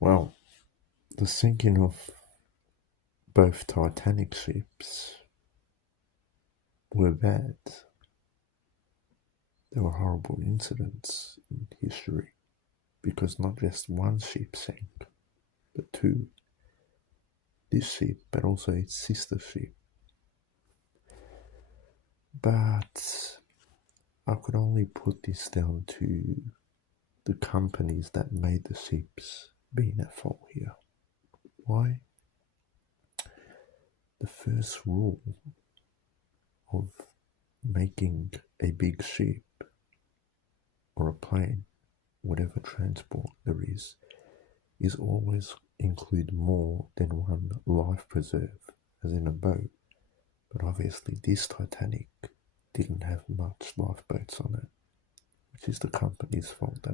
Well, the sinking of both Titanic ships were bad. There were horrible incidents in history because not just one ship sank, but two. This ship, but also its sister ship. But I could only put this down to the companies that made the ships being at fault here. Why? The first rule of making a big ship or a plane, whatever transport there is always include more than one life preserve, as in a boat. But obviously, this Titanic didn't have much lifeboats on it, which is the company's fault.